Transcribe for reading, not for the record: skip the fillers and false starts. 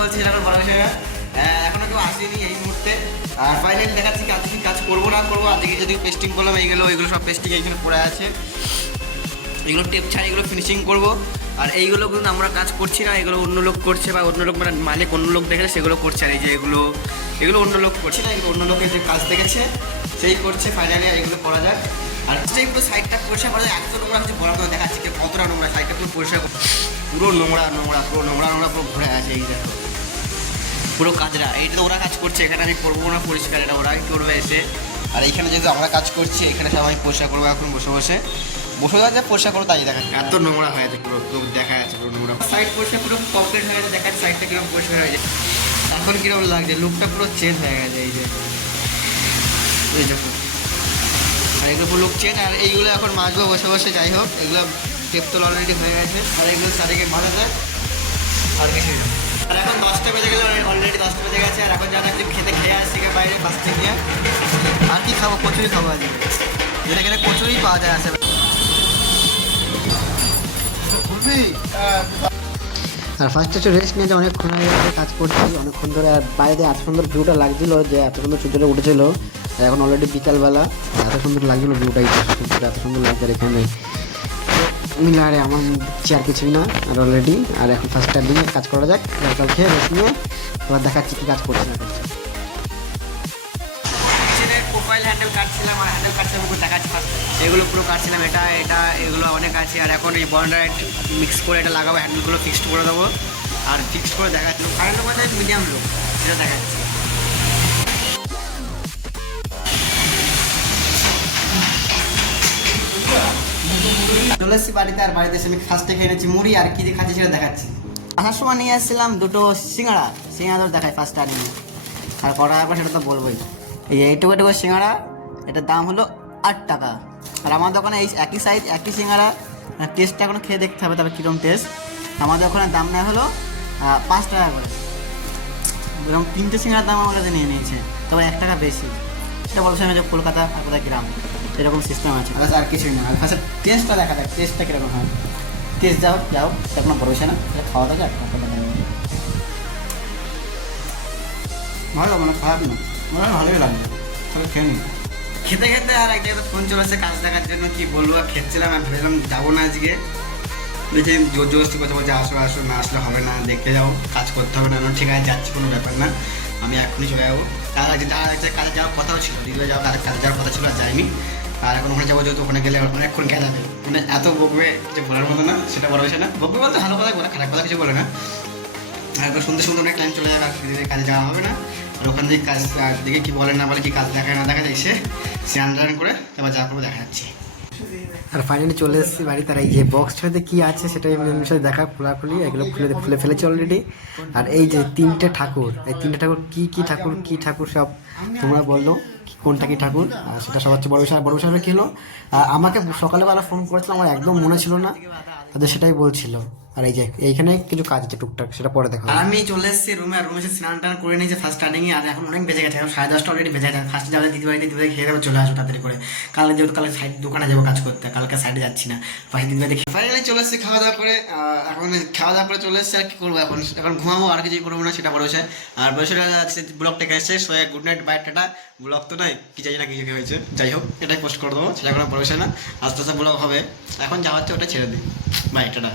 বলছি সেটা বড় বিষয় না। এখনো কেউ আসেনি এই মুহূর্তে। আর ফাইনালি দেখাচ্ছি আজকে কি কাজ করবো না করবো। আজকে যদি পেস্টিং করলাম এইগুলো সব পেস্টিং এইখানে পড়ে আছে, এগুলো টেপ ছাড়া এগুলো ফিনিশিং করবো। আর এইগুলো কিন্তু আমরা কাজ করছি না, এগুলো অন্য লোক করছে বা অন্য লোক মানে মালিক অন্য লোক দেখে সেগুলো করছে। আর এই যে এগুলো অন্য লোক করছে না, এগুলো অন্য লোকের যে কাজ দেখেছে সেই করছে। ফাইনালি এগুলো করা যাক। আর যেই পুরো সাইডটা পরিষ্কার করা যায়, এত নোংরা কিছু বড় করে দেখাচ্ছি কতটা নোংরা সাইডটা পুরো পরিষ্কার, পুরো নোংরা পুরো ভরে আছে। এই দেখো পুরো কাজরা, এইটা তো ওরা কাজ করছে, এখানে আমি করবো না পরিষ্কার, এটা ওরাই করবে এসে। আর এইখানে যেহেতু আমরা কাজ করছি এখানে সব আমি পরিষ্কার করবো এখন বসে যা পরিষ্কার করবো তাই দেখা এত নোংরা হয়ে আছে, পুরো দেখা যাচ্ছে পুরো নোংরা। সাইড পরিষ্কার পুরো কমপ্লিট হয়ে গেছে, দেখাচ্ছে সাইডটা কিরকম পরিষ্কার হয়ে যায়। এখন কিরকম লাগছে, লুকটা পুরো চেঞ্জ হয়ে গেছে। এই যে দেখো, আর এগুলো পুরো লুক চেঞ্জ। আর এইগুলো এখন মাজবো বসে। যাই হোক, এগুলো টেপ তো অলরেডি হয়ে গেছে, আর এগুলো চারিদিকে ভালো যায় আর কিছু। আর এখন 10টা বেজে গেলে, অলরেডি 10টা বেজে গেছে। আর এখন যারা খেয়ে আসছি বাইরে বাসতে গিয়ে, আর কি খাবো, কচুরি খাবো আজকে, যেটা এখানে কচুরি পাওয়া যায় আসে। আর ফার্স্টে একটু রেস্ট নিয়ে যে অনেকক্ষণ হয়ে গেছে কাজ করছি অনেকক্ষণ ধরে। আর বাইরে এত সুন্দর ভিউটা লাগছিল, যে এত সুন্দর সূর্যটা উঠেছিল। এখন অলরেডি বিকালবেলা, এত সুন্দর লাগছিল ভিউটাই, সূর্যটা এত সুন্দর লাগছে। আর এখানে মিলে আর আমার চেয়ার কিছুই না আর অলরেডি। আর এখন ফার্স্ট টাইম কাজ করা যাক, জল খেয়ে রেস্ট নিয়ে এবার দেখাচ্ছি কি কাজ করছি না করছি। প্রোফাইল হ্যান্ডেল কাটছিলাম, আর হ্যান্ডেল কাটছিলাম পুরো দেখাচ্ছি ফার্স্ট, এগুলো পুরো কাটছিলাম। এটা এগুলো অনেক আছে। আর এখন এই বন্ডার মিক্স করে এটা লাগাবো, হ্যান্ডেলগুলো ফিক্সড করে দেবো। আর ফিক্সড করে দেখাচ্ছি ফাইনাল মানে মিডিয়াম লোক, সেটা দেখাচ্ছি। চলে এসেছি বাড়িতে। আর বাড়িতে এসে আমি ফার্স্টে খেয়ে নিচ্ছি মুড়ি, আর কি দিয়ে খাচ্ছি সেটা দেখাচ্ছি। আসার সময় নিয়ে আসছিলাম দুটো সিঙ্গাড়া দেখাই ফার্স্টে আর নিয়ে। আর করা ব্যাপার সেটা তো বলবোই। এইটুকু সিঙ্গাড়া, এটার দাম হলো 8 টাকা। আর আমার দোকানে এই একই সাইজ একই সিঙ্গাড়া, টেস্টটা এখনো খেয়ে দেখতে হবে তবে কীরকম টেস্ট। আমাদের ওখানে দাম নেওয়া হলো 5 টাকা করে। এরকম 3টে সিঙ্গাড়ার দাম আমার কাছে নিয়ে নিয়েছে, তবে 1 টাকা বেশি। সেটা বলছে আমি যে কলকাতা আর কোথায় গ্রাম, এরকম সিস্টেম আছে। আর কিছুই না। আর ফার্স্টে টেস্টটা দেখা যাক, টেস্টটা কীরকম হয়। টেস্ট যাও এখনো বড় হয়েছে না, খাওয়া দাওয়া যাক। ভালো মানে খারাপ না, মনে ভালোই লাগবে, তাহলে খেয়ে নিই। খেতে আর এক জায়গায় ফোন চলে আসছে কাজ দেখার জন্য, কি বলবো। খেতেছিলাম আর ভেবেলাম যাবো না আজকে, দেখি জোর জবরদস্তি করতে বলছে আসো না আসলে হবে না, দেখে যাও, কাজ করতে হবে না। ঠিক আছে যাচ্ছি, কোনো ব্যাপার না, আমি এখনই চলে যাবো। তার আগে কাজে যাওয়ার কথাও ছিল, দিদিভাই কাজে যাওয়ার কথা ছিল, আর যাইনি। আর এখন ওখানে যাবো, যেহেতু ওখানে গেলে অনেকক্ষণ খেয়ে যাবে, মানে এত বকবে যে বলার মতো না, সেটা বড় বিষয় না। বকবে বলতে ভালো কথা বলে, খারাপ কথা কিছু বলে না। আর একবার সুন্দর অনেক টাইম চলে যাবে, আর দিদিদের কাজে যাওয়া হবে না। আর ওখান থেকে কাজ দেখে কি বলে না বলে, কি কাজ দেখায় না দেখা যায়, সে আন্ডারলাইন করে তারপর যা করবো দেখা যাচ্ছে। আর ফাইনালি চলে এসেছি বাড়ি। তার এই যে বক্সটাতে কী আছে সেটাই সাথে দেখা, খোলাখুলি এগুলো খুলে ফেলেছি অলরেডি। আর এই যে 3টে ঠাকুর, এই 3টে ঠাকুর কী ঠাকুর সব তোমরা বললো কোনটা কি ঠাকুর। আর সেটা সবার চেয়ে বড় বিষয় কী হলো, আমাকে সকালবেলা ফোন করেছিল, আমার একদম মনে ছিল না, তাদের সেটাই বলছিল। আর এই যে এইখানে কিছু কাজ আছে টুকটাক, সেটা পরে দেখো। আমি চলে এসেছি রুমে, আর রুমে এসে স্নান টান করে নিয়েছি ফার্স্ট স্টার্টিংয়ে। আর এখন অনেক বেজে গেছে, এখন 10:30 অলরেডি বেজে গেছে। ফার্স্টে যাবে দিদিভাই খেয়ে দেবো, চলে আসো তাড়াতাড়ি করে। যেহেতু কালকে সাইড দোকানে যাবো কাজ করতে, কালকে সাইডে যাচ্ছি না, পাশে দিদিভাই দেখে। ফাইনালি চলে এসেছি খাওয়া দাওয়া করে। এখন খাওয়া দাওয়া করে চলে এসেছি, আর কি করবো এখন ঘুমাবো, আর কিছুই করবো না, সেটা বড় বিষয়। আর বসে ব্লগটা শেষ হয়ে good night bye tata. Blog তো নয়, কি জানি না কি হয়েছে, যাই হোক এটাই পোস্ট করে দেবো, সেটা কোনো বড় বিষয় না। আস্তে আস্তে ব্লগ হবে, এখন যা হচ্ছে ওটা ছেড়ে দিই। Bye tata.